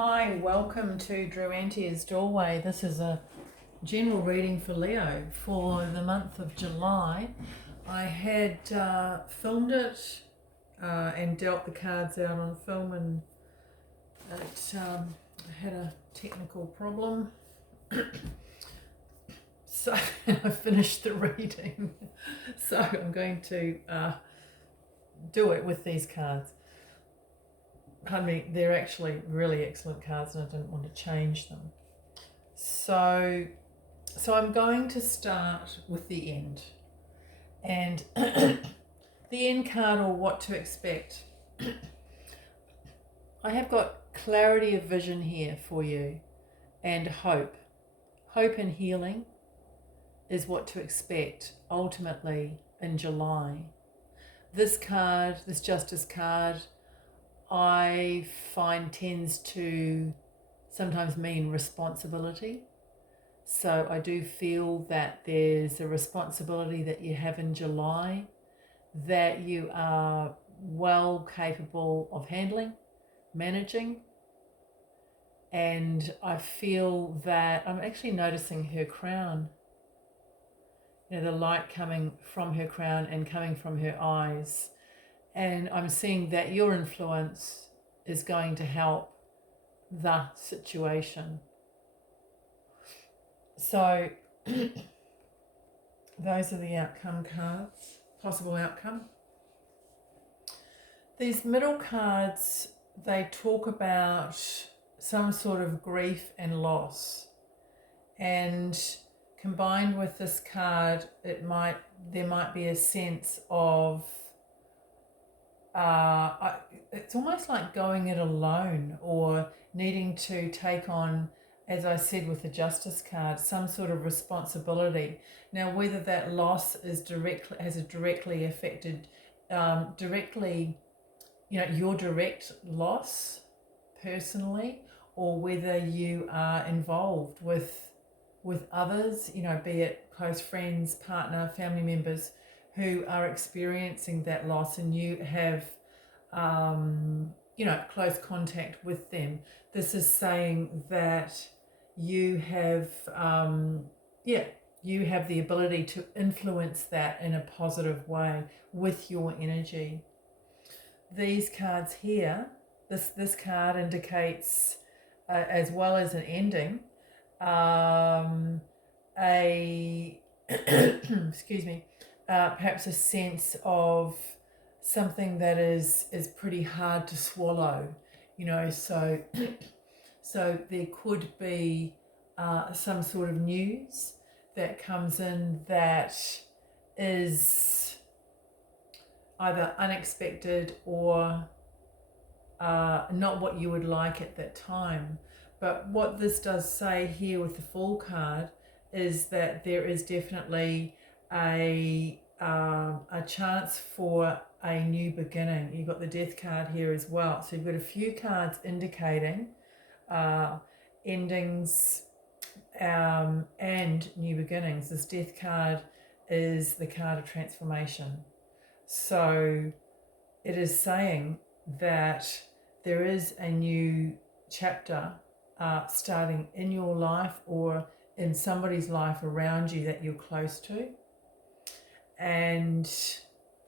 Hi, welcome to Drew Antier's Doorway. This is a general reading for Leo for the month of July. I had filmed it and dealt the cards out on film, and it had a technical problem. So I finished the reading. So I'm going to do it with these cards. Pardon me, they're actually really excellent cards and I didn't want to change them. So I'm going to start with the end. And the end card, or what to expect. I have got clarity of vision here for you, and hope. Hope and healing is what to expect ultimately in July. This card, this Justice card, I find tends to sometimes mean responsibility. So I do feel that there's a responsibility that you have in July that you are well capable of handling, managing. And I feel that I'm actually noticing her crown, the light coming from her crown and coming from her eyes. And I'm seeing that your influence is going to help the situation. So those are the outcome cards, possible outcome. These middle cards, they talk about some sort of grief and loss. And combined with this card, there might be a sense of it's almost like going it alone, or needing to take on, as I said with the Justice card, some sort of responsibility. Now, whether that loss has directly affected your direct loss personally, or whether you are involved with others, be it close friends, partner, family members who are experiencing that loss, and you have close contact with them. This is saying that you have you have the ability to influence that in a positive way with your energy. These cards here, this card indicates as well as an ending, excuse me, perhaps a sense of something that is pretty hard to swallow, so so there could be some sort of news that comes in that is either unexpected or not what you would like at that time. But what this does say here with the Fool card is that there is definitely a chance for a new beginning. You've got the Death card here as well. So you've got a few cards indicating endings and new beginnings. This Death card is the card of transformation. So it is saying that there is a new chapter starting in your life or in somebody's life around you that you're close to. And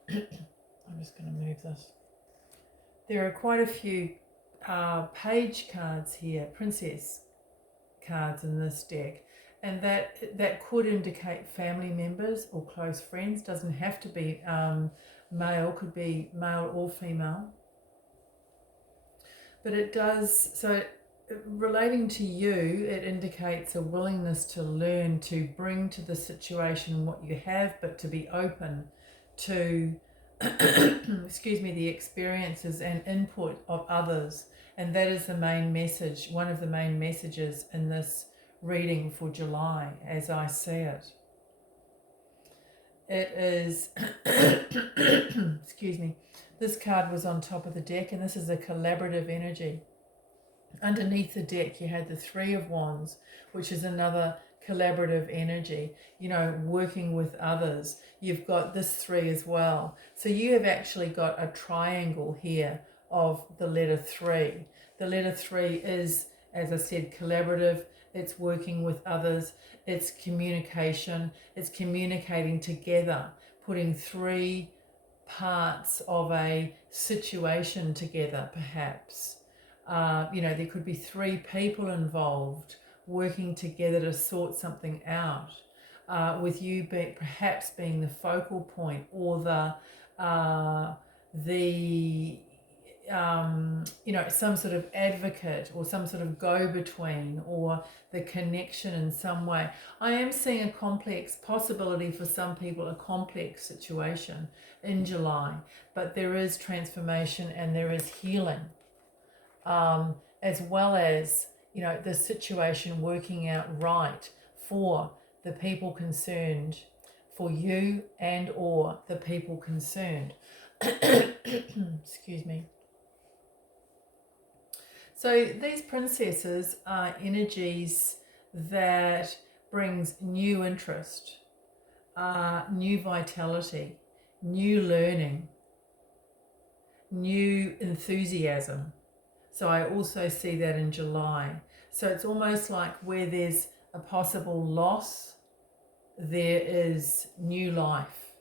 I'm just going to move this. There are quite a few page cards here, princess cards in this deck, and that could indicate family members or close friends. Doesn't have to be male, could be male or female. But it does, so relating to you, it indicates a willingness to learn, to bring to the situation what you have, but to be open to excuse me, the experiences and input of others. And that is the main message, one of the main messages in this reading for July, as I see it. It is excuse me, this card was on top of the deck, and this is a collaborative energy. Underneath the deck you had the Three of Wands, which is another collaborative energy, working with others. You've got this three as well. So you have actually got a triangle here of the letter 3. The letter 3 is, as I said, collaborative. It's working with others. It's communication. It's communicating together, putting 3 parts of a situation together, perhaps. There could be 3 people involved working together to sort something out, with you perhaps being the focal point, or some sort of advocate, or some sort of go-between, or the connection in some way. I am seeing a complex possibility for some people, a complex situation in July, but there is transformation and there is healing, as well as, the situation working out right for the people concerned, for you and or the people concerned. Excuse me. So these princesses are energies that brings new interest, new vitality, new learning, new enthusiasm. So I also see that in July. So it's almost like where there's a possible loss, there is new life.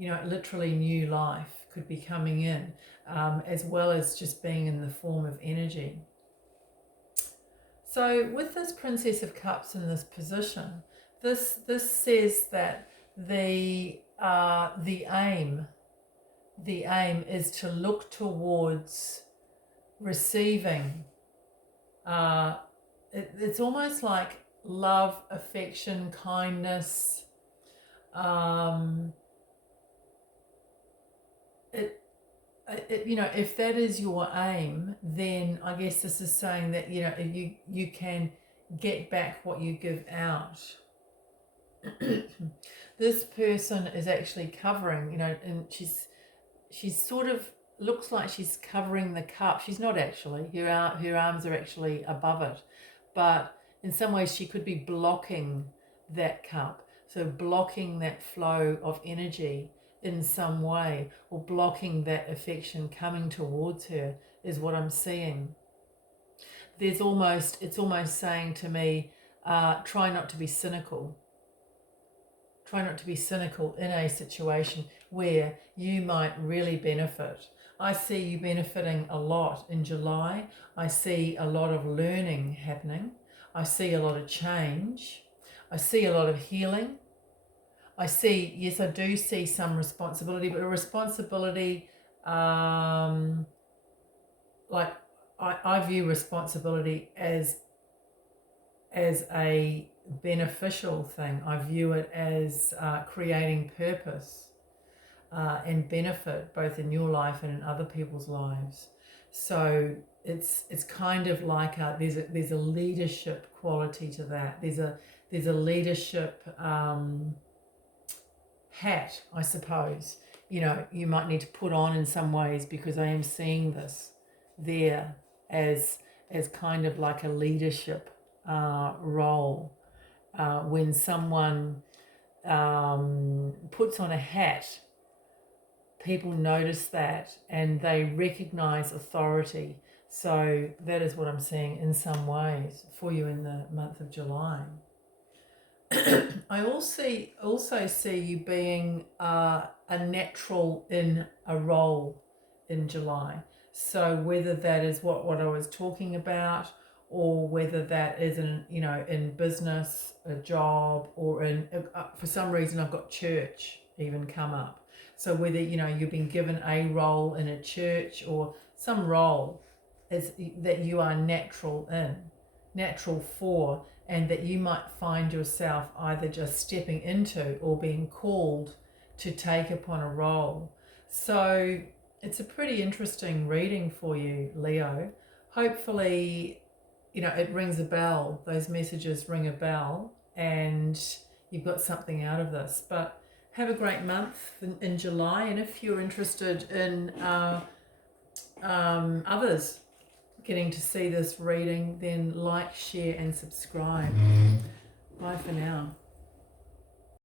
Literally new life could be coming in, as well as just being in the form of energy. So with this Princess of Cups in this position, this says that the aim is to look towards receiving. It's almost like love, affection, kindness. If that is your aim, then I guess this is saying that you can get back what you give out. This person is actually covering, and she's sort of looks like she's covering the cup. She's not actually. Her arms are actually above it, but in some ways she could be blocking that cup, so blocking that flow of energy in some way, or blocking that affection coming towards her, is what I'm seeing. It's almost saying to me, try not to be cynical. Try not to be cynical in a situation where you might really benefit. I see you benefiting a lot in July. I see a lot of learning happening. I see a lot of change. I see a lot of healing. I do see some responsibility, but a responsibility, I view responsibility as a beneficial thing. I view it as creating purpose and benefit, both in your life and in other people's lives. So it's kind of like there's a leadership quality to that. There's a leadership hat, I suppose, you might need to put on in some ways, because I am seeing this there as kind of like a leadership role. When someone puts on a hat, people notice that and they recognize authority. So that is what I'm seeing in some ways for you in the month of July. I also see you being a natural in a role in July. So whether that is what I was talking about, or whether that is in business, a job, or for some reason I've got church even come up. So whether you've been given a role in a church, or some role that you are natural for, and that you might find yourself either just stepping into or being called to take upon a role. So it's a pretty interesting reading for you, Leo. Hopefully, it rings a bell. Those messages ring a bell and you've got something out of this. But have a great month in July. And if you're interested in others getting to see this reading, then like, share and subscribe. Bye for now.